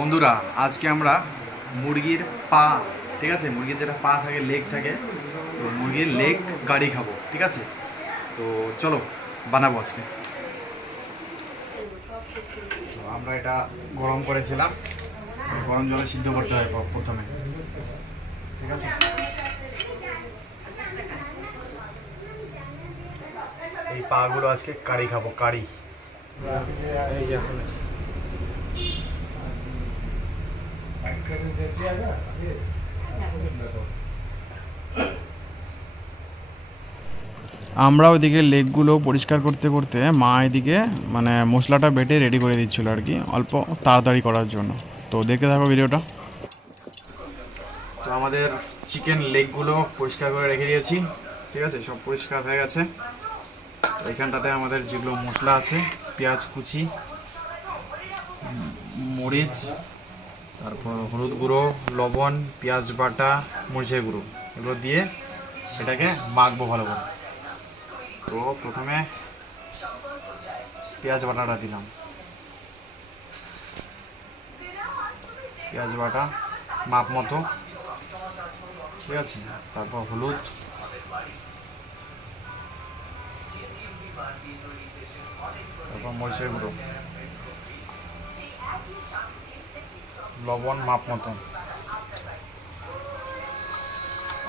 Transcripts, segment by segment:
বন্ধুরা আজকে আমরা মুরগির পা, ঠিক আছে, মুরগির যেটা পা থাকে, লেগ থাকে, তো মুরগির লেগ কারি খাবো, ঠিক আছে। তো চলো বানাবো আজকে। তো আমরা এটা গরম করেছিলাম, গরম জলে সিদ্ধ করতে হয় প্রথমে, ঠিক আছে। এই পাগুলো আজকে কারি খাবো, কারি। এই যে এখন আমরা ওইদিকে লেগগুলো পরিষ্কার করতে করতে মা এদিকে মানে মশলাটা বেটে রেডি করে দিচ্ছিল আর কি, অল্প তাড়াতাড়ি করার জন্য। তো দেখতে থাকো ভিডিওটা। তো আমাদের চিকেন লেগগুলো পরিষ্কার করে রেখে দিয়েছি, ঠিক আছে, সব পরিষ্কার হয়ে গেছে। এখানটাতে আমাদের যেগুলো মশলা আছে, পেঁয়াজ কুচি, মরিচ, তারপর হলুদ গুঁড়ো, লবণ, পেঁয়াজ বাটা, মরিচের গুঁড়ো, এগুলো দিয়ে এটাকে মাখবো ভালো করে। তো প্রথমে পেঁয়াজ বাটাটা দিলাম, পেঁয়াজ বাটা মাপ মতো, ঠিক আছে। তারপর হলুদ, তারপর মরিচের গুঁড়ো, লবণ মাপ মতো।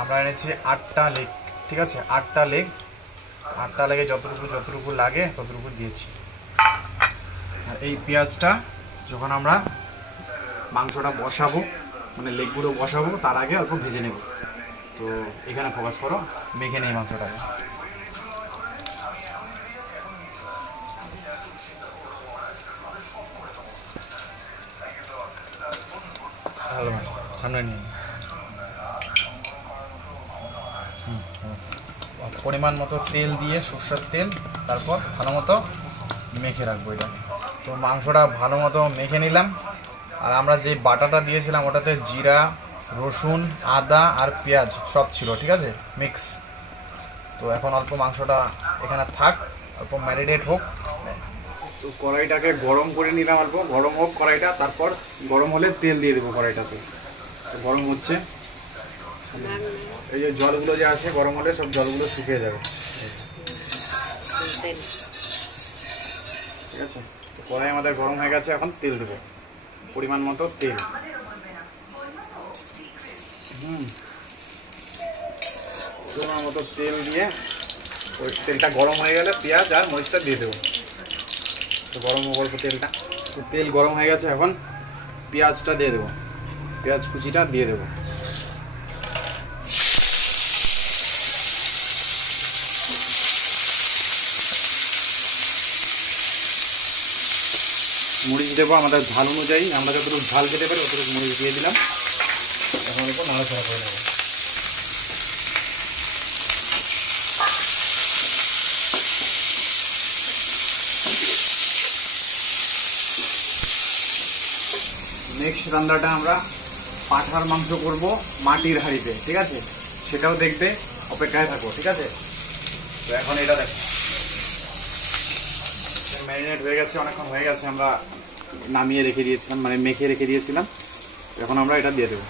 আমরা এনেছি 8টা লেগ, ঠিক আছে, 8টা লেগ। 8টা লেগে যতটুকু লাগে ততটুকু দিয়েছি। আর এই পেঁয়াজটা যখন আমরা মাংসটা বসাবো, মানে লেগগুলো বসাবো, তার আগে অল্প ভেজে নেব। তো এখানে ফোকাস করো, মেখে নেই মাংসটাকে। ভালো সামনে নিয়ে পরিমাণ মতো তেল দিয়ে, সরষের তেল, তারপর ভালো মতো মেখে রাখবো এটা। তো মাংসটা ভালো মতো মেখে নিলাম। আর আমরা যে বাটাটা দিয়েছিলাম ওটাতে জিরা, রসুন, আদা আর পেঁয়াজ সব ছিল, ঠিক আছে, মিক্স। তো এখন অল্প মাংসটা এখানে থাক, অল্প ম্যারিনেট হোক। তো কড়াইটাকে গরম করে নিলাম, অল্প গরম হোক কড়াইটা, তারপর গরম হলে তেল দিয়ে দেবো কড়াইটাতে। তো গরম হচ্ছে, এই যে জলগুলো যে আছে, গরম হলে সব জলগুলো শুকিয়ে যাবে, ঠিক আছে। তো কড়াই আমাদের গরম হয়ে গেছে, এখন তেল দেবো, পরিমাণ মতো তেল। পরিমাণ মতো তেল দিয়ে ওই তেলটা গরম হয়ে গেলে পেঁয়াজ আর মরিচটা দিয়ে দেবো। তো গরম অল্প তেলটা, তো তেল গরম হয়ে গেছে, এখন পেঁয়াজটা দিয়ে দেবো, পেঁয়াজ কুচিটা দিয়ে দেবো। মরিচ দেবো আমাদের ঝাল অনুযায়ী, আমরা যতটুকু ঝাল খেতে পারি ততটুকু মরিচ দিয়ে দিলাম। এখন একটু নাড়াচাড়া করে নেবো। নেক্সট রান্নাটা আমরা পাঁঠার মাংস করব মাটির হাঁড়িতে, ঠিক আছে, সেটাও দেখবে, অপেক্ষায় থাকো, ঠিক আছে। তো এখন এটা দেখো ম্যারিনেট হয়ে গেছে, অনেকক্ষণ হয়ে গেছে, আমরা নামিয়ে রেখে দিয়েছিলাম, মানে মেখে রেখে দিয়েছিলাম। এখন আমরা এটা দিয়ে দেবো।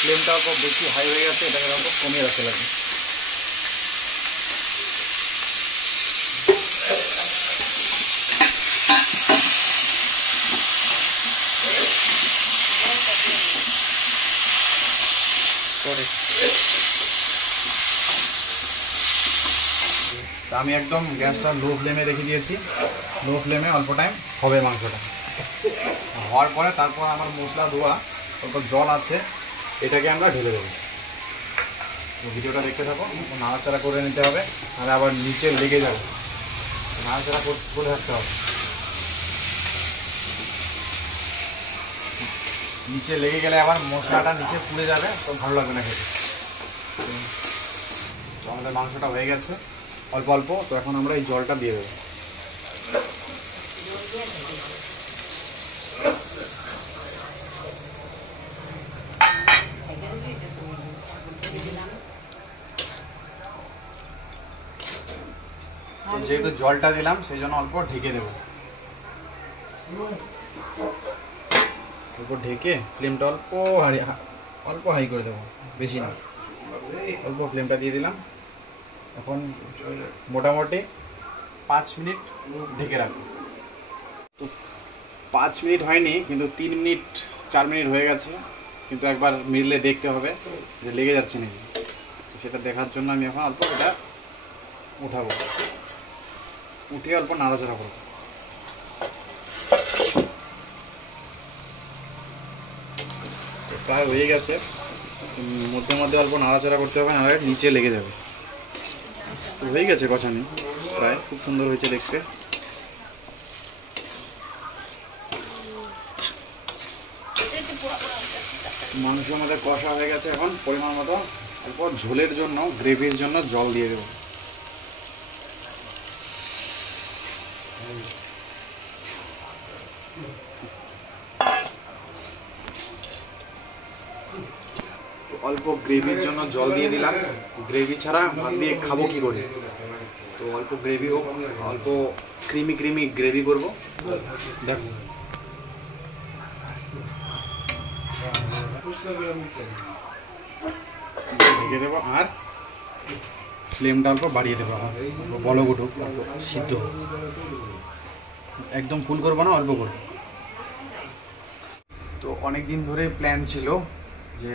ফ্লেমটা খুব বেশি হাই হয়ে গেছে, এটাকে অল্প কমিয়ে রাখতে লাগবে। আমি একদম গ্যাসটা লো ফ্লেমে রেখে দিয়েছি, লো ফ্লেমে অল্প টাইম হবে মাংসটা। হওয়ার পরে তারপর আমার মশলা ধোয়া অল্প জল আছে, এটাকে আমরা ঢেলে দেবো। তো ভিডিওটা দেখতে থাকো, নাড়াচাড়া করে নিতে হবে, তাহলে আবার নিচে লেগে যাবে, নাড়াচাড়া করে থাকতে হবে। নিচে লেগে গেলে আবার মশলাটা নিচে পুড়ে যাবে, তো ভালো লাগবে না খেতে। আমাদের মাংসটা হয়ে গেছে অল্প অল্প। তো এখন আমরা এই জলটা দিয়ে দেবো। তো যেহেতু জলটা দিলাম সেই জন্য অল্প ঢেকে দেবো। অল্প ঢেকে ফ্লেমটা অল্প হাই করে দেবো, বেশি না, অল্প ফ্লেমটা দিয়ে দিলাম। এখন মোটামুটি 5 মিনিট ঢেকে রাখবো। তো 5 মিনিট হয়নি, কিন্তু 3 মিনিট 4 মিনিট হয়ে গেছে। কিন্তু একবার মিললে দেখতে হবে যে লেগে যাচ্ছে নাকি। তো সেটা দেখার জন্য আমি এখন অল্প এটা উঠাবো, উঠিয়ে অল্প নাড়াচাড়া করবো। প্রায় হয়ে গেছে, মধ্যে মধ্যে অল্প নাড়াচাড়া করতে হবে, নাহলে নিচে লেগে যাবে। তো হয়ে গেছে কষানি, প্রায় খুব সুন্দর হয়েছে দেখতে। মাংস আমাদের কষা হয়ে গেছে। এখন পরিমাণ মতো অল্প ঝোলের জন্য, গ্রেভির জন্য জল দিয়ে দেবো। অল্প গ্রেভির জন্য জল দিয়ে দিলাম। গ্রেভি ছাড়া ভাত দিয়ে খাবো কি করে? তো অল্প গ্রেভি হোক, অল্প ক্রিমি ক্রিমি গ্রেভি করবো। দেখো ঢেকে দেবো আর ফ্লেমটা অল্প বাড়িয়ে দেবো। বলক উঠুক, সিদ্ধ হোক, একদম ফুল করবো না, অল্প করবো। তো অনেক দিন ধরে প্ল্যান ছিল যে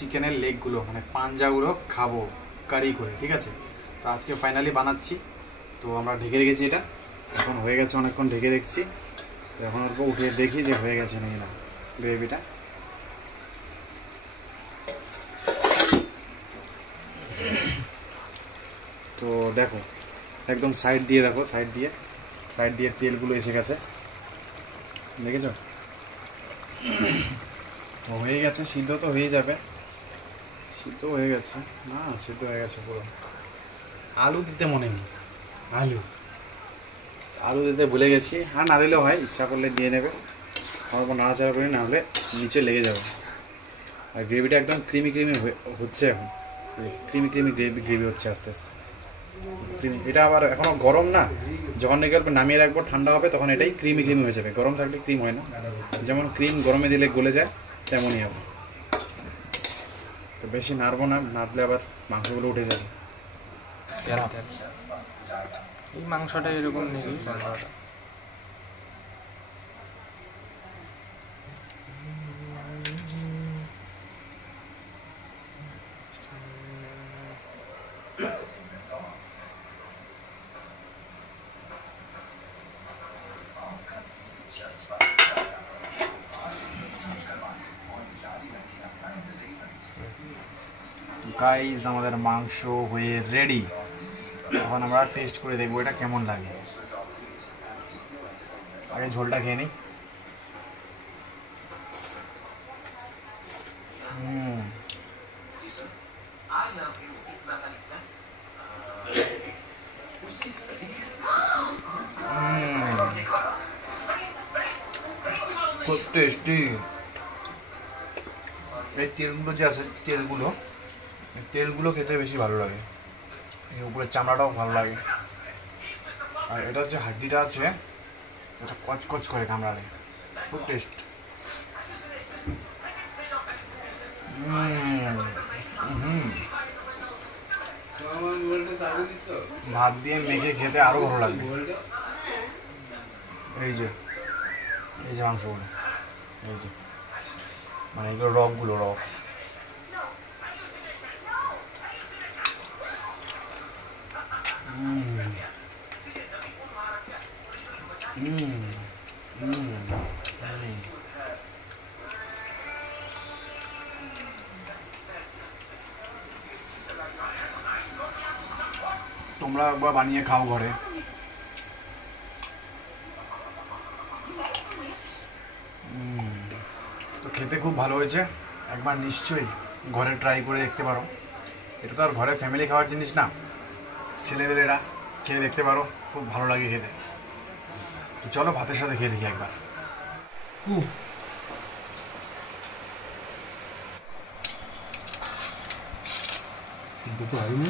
চিকেনের লেগগুলো মানে পাঞ্জাগুলো খাবো কারি করে, ঠিক আছে। তো আজকে ফাইনালি বানাচ্ছি। তো আমরা ঢেকে রেখেছি, এটা এখন হয়ে গেছে, অনেকক্ষণ ঢেকে রেখেছি। এখন অল্প উঠিয়ে দেখি যে হয়ে গেছে নাকি না গ্রেভিটা। তো দেখো একদম সাইড দিয়ে দেখো, সাইড দিয়ে তেলগুলো এসে গেছে, দেখেছো? হয়ে গেছে, সিদ্ধ তো হয়ে যাবে, সিদ্ধ হয়ে গেছে না, সিদ্ধ হয়ে গেছে পুরো। আলু দিতে মনে নেই, আলু দিতে ভুলে গেছি। হ্যাঁ, না দিলেও হয়, ইচ্ছা করলে দিয়ে নেবে। অল্প নাড়াচাড়া করি, না হলে নিচে লেগে যাবে। আর গ্রেভিটা একদম ক্রিমি ক্রিমি হচ্ছে এখন, ক্রিমি ক্রিমি গ্রেভি হচ্ছে আস্তে আস্তে ক্রিমি। এটা আবার এখনও গরম না, যখন নাকি অল্প নামিয়ে রাখবো ঠান্ডা হবে তখন এটাই ক্রিমি ক্রিমি হয়ে যাবে। গরম থাকলে ক্রিম হয় না, যেমন ক্রিম গরমে দিলে গলে যায় তেমনই হবে। তো বেশি নাড়বো না, নাড়লে আবার মাংসগুলো উঠে যাবে। এই মাংসটা এরকম নেই, গাইস আমাদের মাংস হয়ে রেডি। এখন আমরা টেস্ট করে দেখবো এটা কেমন লাগে। আগে ঝোলটা খেয়ে নিই। খুব টেস্টি। এই তেলগুলো যে আছে, তেলগুলো খেতে বেশি ভালো লাগে। এই উপরে চামড়াটাও ভালো লাগে। আর এটা যে হাড্ডিটা আছে, এটা কচকচ করে কামড়ালে, খুব টেস্ট। ভাত দিয়ে মেখে খেতে আরো ভালো লাগবে। এই যে মাংসগুলো, এই যে মানে এগুলো রকগুলো, রক। তোমরা একবার বানিয়ে খাও ঘরে। তো খেতে খুব ভালো হয়েছে, একবার নিশ্চয়ই ঘরে ট্রাই করে দেখতে পারো। এটা তো আর ঘরের ফ্যামিলি খাওয়ার জিনিস না, ছেলেমেয়েরা খেয়ে দেখতে পারো, খুব ভালো লাগে খেতে। তো চলো ভাতের সাথে খেয়ে দেখি একবার। দুটো হয়নি।